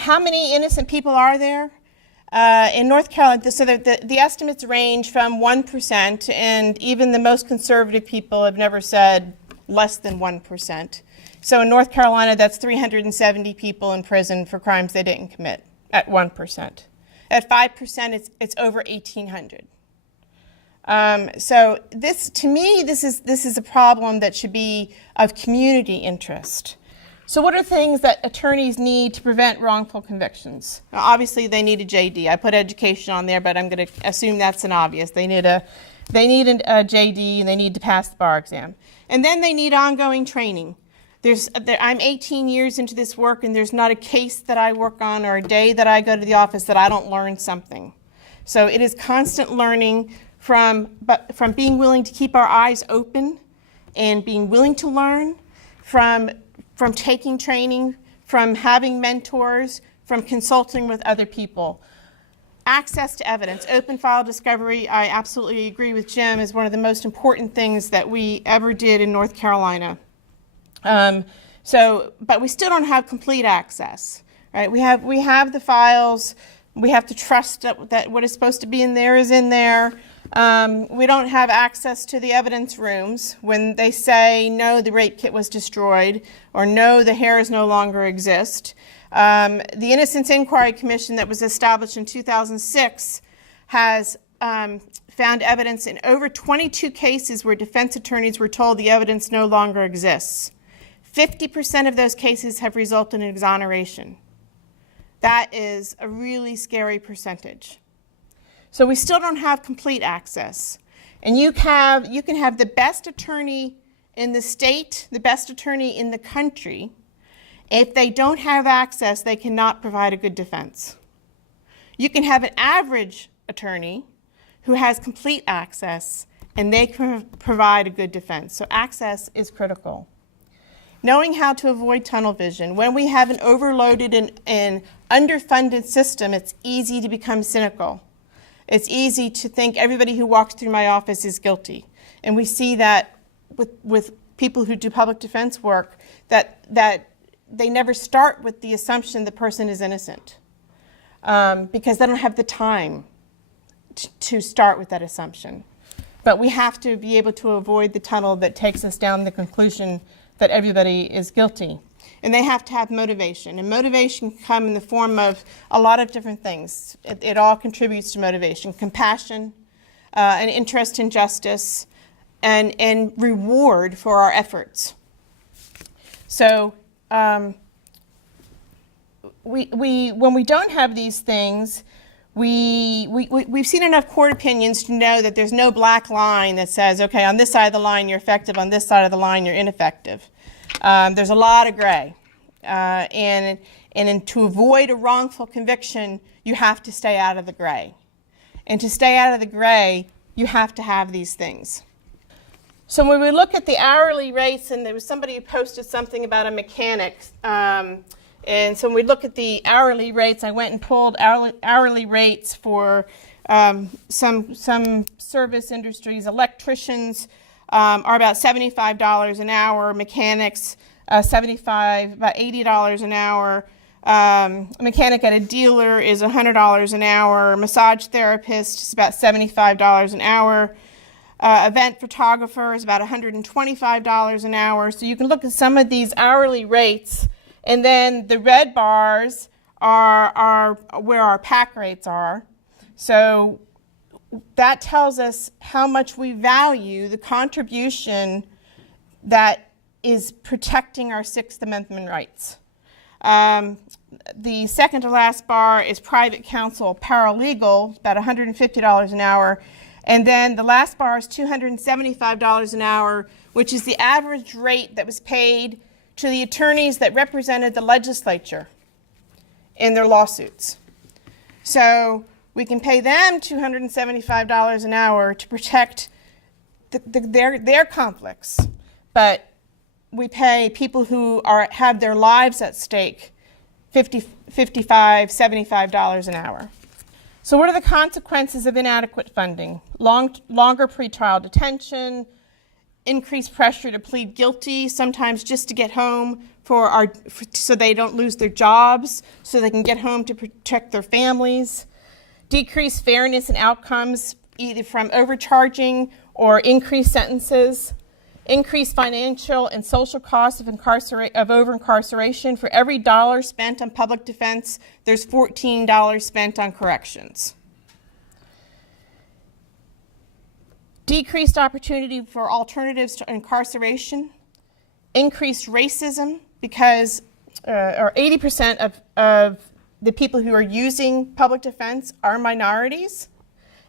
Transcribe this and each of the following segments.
How many innocent people are there? In North Carolina, so the estimates range from 1%, and even the most conservative people have never said less than 1%. So in North Carolina, that's 370 people in prison for crimes they didn't commit at 1%. At 5%, it's over 1,800. So this, to me, this is a problem that should be of community interest. So what are things that attorneys need to prevent wrongful convictions? Now, obviously, they need a JD. I put education on there, but I'm going to assume that's an obvious. They need a JD, and they need to pass the bar exam. And then they need ongoing training. I'm 18 years into this work, and there's not a case that I work on or a day that I go to the office that I don't learn something. So it is constant learning from being willing to keep our eyes open and being willing to learn, from taking training, from having mentors, from consulting with other people. Access to evidence, open file discovery, I absolutely agree with Jim, is one of the most important things that we ever did in North Carolina. But we still don't have complete access, right? We have the files. We have to trust that what is supposed to be in there is in there. We don't have access to the evidence rooms when they say, no, the rape kit was destroyed, or no, the hairs no longer exist. The Innocence Inquiry Commission that was established in 2006 has found evidence in over 22 cases where defense attorneys were told the evidence no longer exists. 50% of those cases have resulted in exoneration. That is a really scary percentage. So we still don't have complete access. And you can have the best attorney in the state, the best attorney in the country. If they don't have access, they cannot provide a good defense. You can have an average attorney who has complete access, and they can provide a good defense. So access is critical. Knowing how to avoid tunnel vision. When we have an overloaded and underfunded system, it's easy to become cynical. It's easy to think everybody who walks through my office is guilty. And we see that with people who do public defense work, that they never start with the assumption the person is innocent, because they don't have the time to start with that assumption. But we have to be able to avoid the tunnel that takes us down the conclusion that everybody is guilty. And they have to have motivation. And motivation can come in the form of a lot of different things. It all contributes to motivation. Compassion, an interest in justice, and reward for our efforts. So when we don't have these things, we've seen enough court opinions to know that there's no black line that says, okay, on this side of the line you're effective, on this side of the line you're ineffective. There's a lot of gray. And to avoid a wrongful conviction, you have to stay out of the gray. And to stay out of the gray, you have to have these things. So when we look at the hourly rates, and there was somebody who posted something about a mechanic, and so when we look at the hourly rates, I went and pulled hourly rates for some service industries. Electricians are about $75 an hour. Mechanics, about $80 an hour. A mechanic at a dealer is $100 an hour. Massage therapist is about $75 an hour. Event photographer is about $125 an hour. So you can look at some of these hourly rates. And then the red bars are where our PAC rates are. So that tells us how much we value the contribution that is protecting our Sixth Amendment rights. The second to last bar is private counsel paralegal, about $150 an hour. And then the last bar is $275 an hour, which is the average rate that was paid to the attorneys that represented the legislature in their lawsuits. So we can pay them $275 an hour to protect their conflicts, but we pay people who have their lives at stake $55, $75 an hour. So what are the consequences of inadequate funding? Longer pretrial detention, increased pressure to plead guilty, sometimes just to get home so they don't lose their jobs, so they can get home to protect their families. Decreased fairness in outcomes, either from overcharging or increased sentences. Increased financial and social costs of over-incarceration. For every dollar spent on public defense, there's $14 spent on corrections. Decreased opportunity for alternatives to incarceration. Increased racism, because 80% of the people who are using public defense are minorities,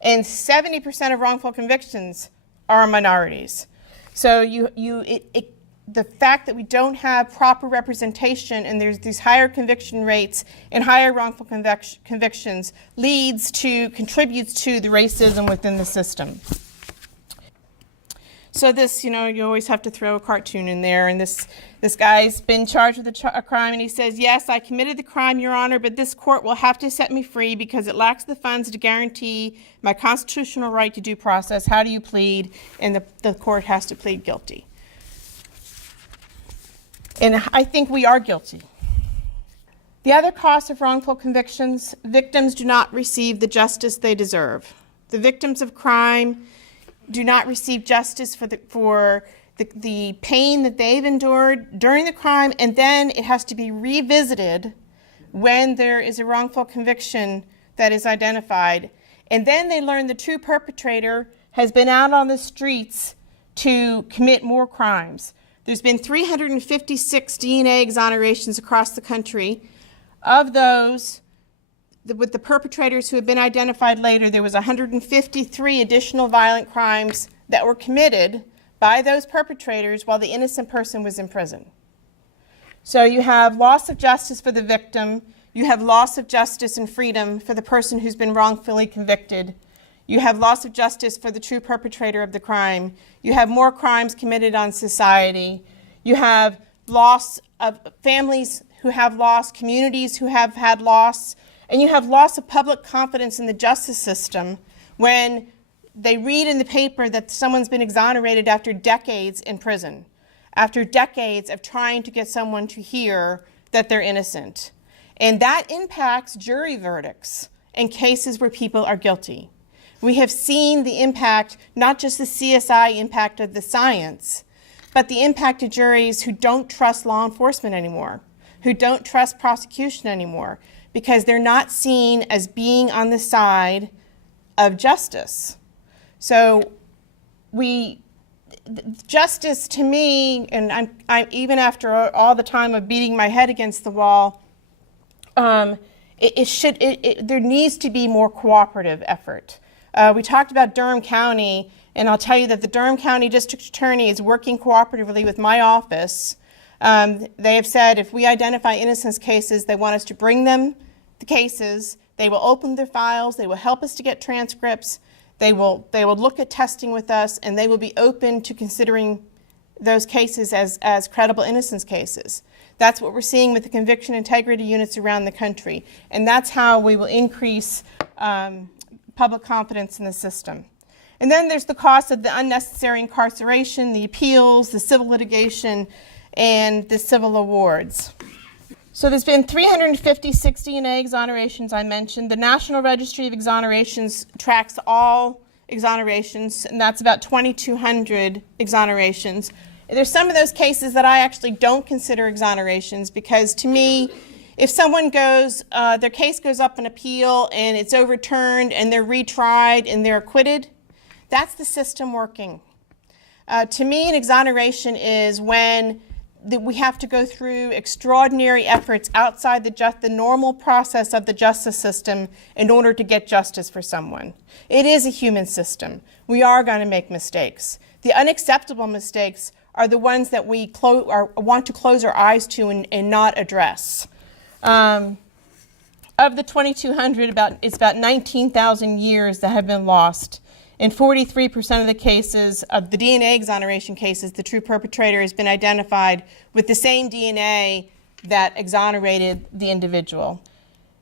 and 70% of wrongful convictions are minorities. So the fact that we don't have proper representation and there's these higher conviction rates and higher wrongful convictions contributes to the racism within the system. So this, you always have to throw a cartoon in there, and this guy's been charged with a crime, and he says, "Yes, I committed the crime, Your Honor, but this court will have to set me free because it lacks the funds to guarantee my constitutional right to due process. How do you plead?" And the court has to plead guilty. And I think we are guilty. The other cost of wrongful convictions: victims do not receive the justice they deserve. The victims of crime do not receive justice for the pain that they've endured during the crime, and then it has to be revisited when there is a wrongful conviction that is identified. And then they learn the true perpetrator has been out on the streets to commit more crimes. There's been 356 DNA exonerations across the country. Of those, with the perpetrators who have been identified later, there was 153 additional violent crimes that were committed by those perpetrators while the innocent person was in prison. So you have loss of justice for the victim, you have loss of justice and freedom for the person who's been wrongfully convicted, you have loss of justice for the true perpetrator of the crime, you have more crimes committed on society, you have loss of families who have lost, communities who have had loss, and you have loss of public confidence in the justice system when they read in the paper that someone's been exonerated after decades in prison, after decades of trying to get someone to hear that they're innocent. And that impacts jury verdicts in cases where people are guilty. We have seen the impact, not just the CSI impact of the science, but the impact of juries who don't trust law enforcement anymore, who don't trust prosecution anymore, because they're not seen as being on the side of justice. So justice to me, and I'm even after all the time of beating my head against the wall, there needs to be more cooperative effort. We talked about Durham County, and I'll tell you that the Durham County District Attorney is working cooperatively with my office. They have said if we identify innocence cases, they want us to bring them the cases. They will open their files. They will help us to get transcripts. They will look at testing with us, and they will be open to considering those cases as credible innocence cases. That's what we're seeing with the conviction integrity units around the country, and that's how we will increase public confidence in the system. And then there's the cost of the unnecessary incarceration, the appeals, the civil litigation, and the civil awards. So there's been 356 DNA exonerations I mentioned. The National Registry of Exonerations tracks all exonerations, and that's about 2,200 exonerations. There's some of those cases that I actually don't consider exonerations because to me, if someone their case goes up in appeal and it's overturned and they're retried and they're acquitted, that's the system working. To me, an exoneration is when we have to go through extraordinary efforts outside the normal process of the justice system in order to get justice for someone. It is a human system. We are going to make mistakes. The unacceptable mistakes are the ones that we want to close our eyes to and not address. Of the 2,200, it's about 19,000 years that have been lost. In 43% of the cases, of the DNA exoneration cases, the true perpetrator has been identified with the same DNA that exonerated the individual.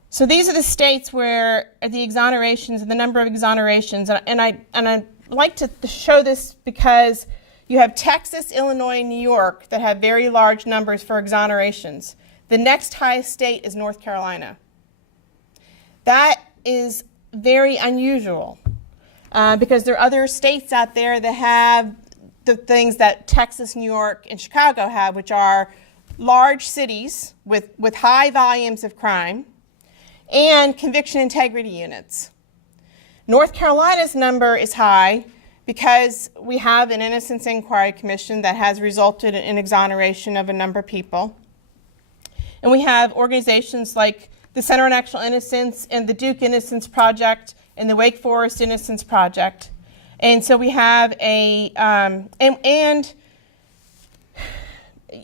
So these are the states where the exonerations and the number of exonerations, and I like to show this because You have Texas, Illinois, and New York that have very large numbers for exonerations. The next highest state is North Carolina. That is very unusual because there are other states out there that have the things that Texas, New York, and Chicago have, which are large cities with high volumes of crime and conviction integrity units. North Carolina's number is high because we have an Innocence Inquiry Commission that has resulted in exoneration of a number of people. And we have organizations like the Center on Actual Innocence and the Duke Innocence Project and the Wake Forest Innocence Project. And so we have and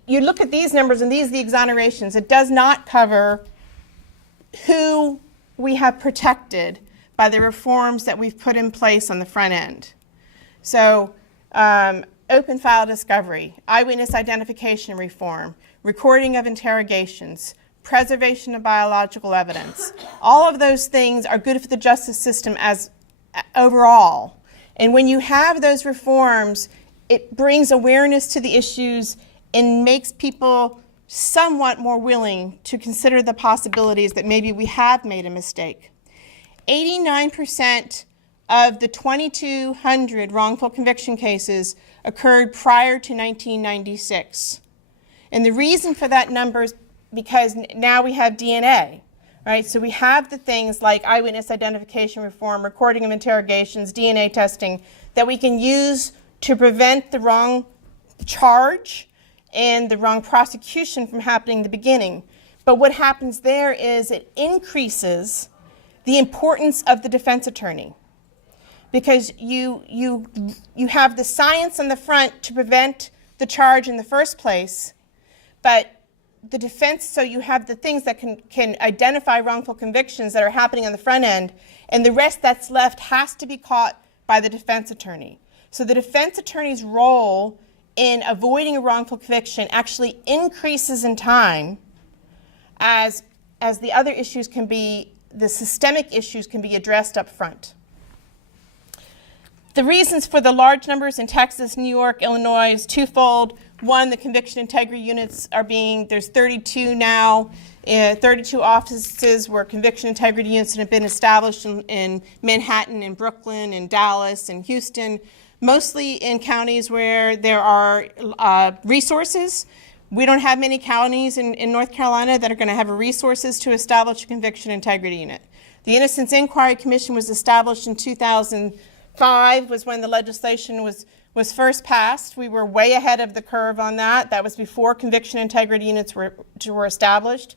you look at these numbers, and these are the exonerations. It does not cover who we have protected by the reforms that we've put in place on the front end. So open file discovery, eyewitness identification reform, recording of interrogations, preservation of biological evidence. All of those things are good for the justice system as overall. And when you have those reforms, it brings awareness to the issues and makes people somewhat more willing to consider the possibilities that maybe we have made a mistake. 89% of the 2,200 wrongful conviction cases occurred prior to 1996. And the reason for that number is because now we have DNA, right? So we have the things like eyewitness identification reform, recording of interrogations, DNA testing that we can use to prevent the wrong charge and the wrong prosecution from happening in the beginning. But what happens there is it increases the importance of the defense attorney, because you have the science on the front to prevent the charge in the first place, but the defense, so you have the things that can identify wrongful convictions that are happening on the front end, and the rest that's left has to be caught by the defense attorney. So the defense attorney's role in avoiding a wrongful conviction actually increases in time as the other issues can be, the systemic issues can be addressed up front. The reasons for the large numbers in Texas, New York, Illinois is twofold. One, the conviction integrity units there's 32 now, 32 offices where conviction integrity units have been established in Manhattan and Brooklyn and Dallas and Houston, mostly in counties where there are resources. We don't have many counties in North Carolina that are going to have resources to establish a conviction integrity unit. The Innocence Inquiry Commission was established in 2005, was when the legislation was first passed. We were way ahead of the curve on that. That was before conviction integrity units were established.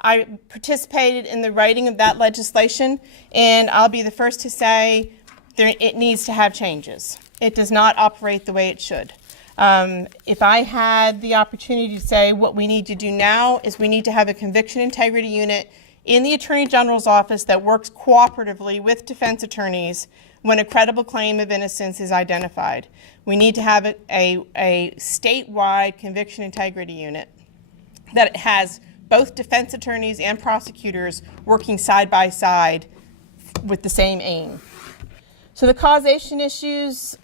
I participated in the writing of that legislation, and I'll be the first to say it needs to have changes. It does not operate the way it should. If I had the opportunity to say what we need to do now is we need to have a conviction integrity unit in the Attorney General's office that works cooperatively with defense attorneys when a credible claim of innocence is identified. We need to have a statewide conviction integrity unit that has both defense attorneys and prosecutors working side by side with the same aim. So the causation issues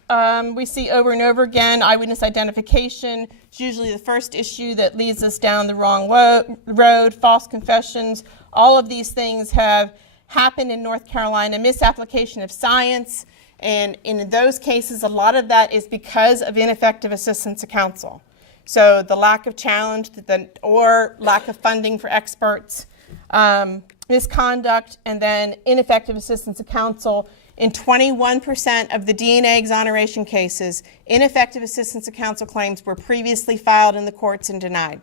we see over and over again. Eyewitness identification is usually the first issue that leads us down the wrong road. False confessions, all of these things have happened in North Carolina. Misapplication of science, and in those cases, a lot of that is because of ineffective assistance of counsel. So the lack of challenge or lack of funding for experts, misconduct, and then ineffective assistance of counsel. In 21% of the DNA exoneration cases, ineffective assistance of counsel claims were previously filed in the courts and denied.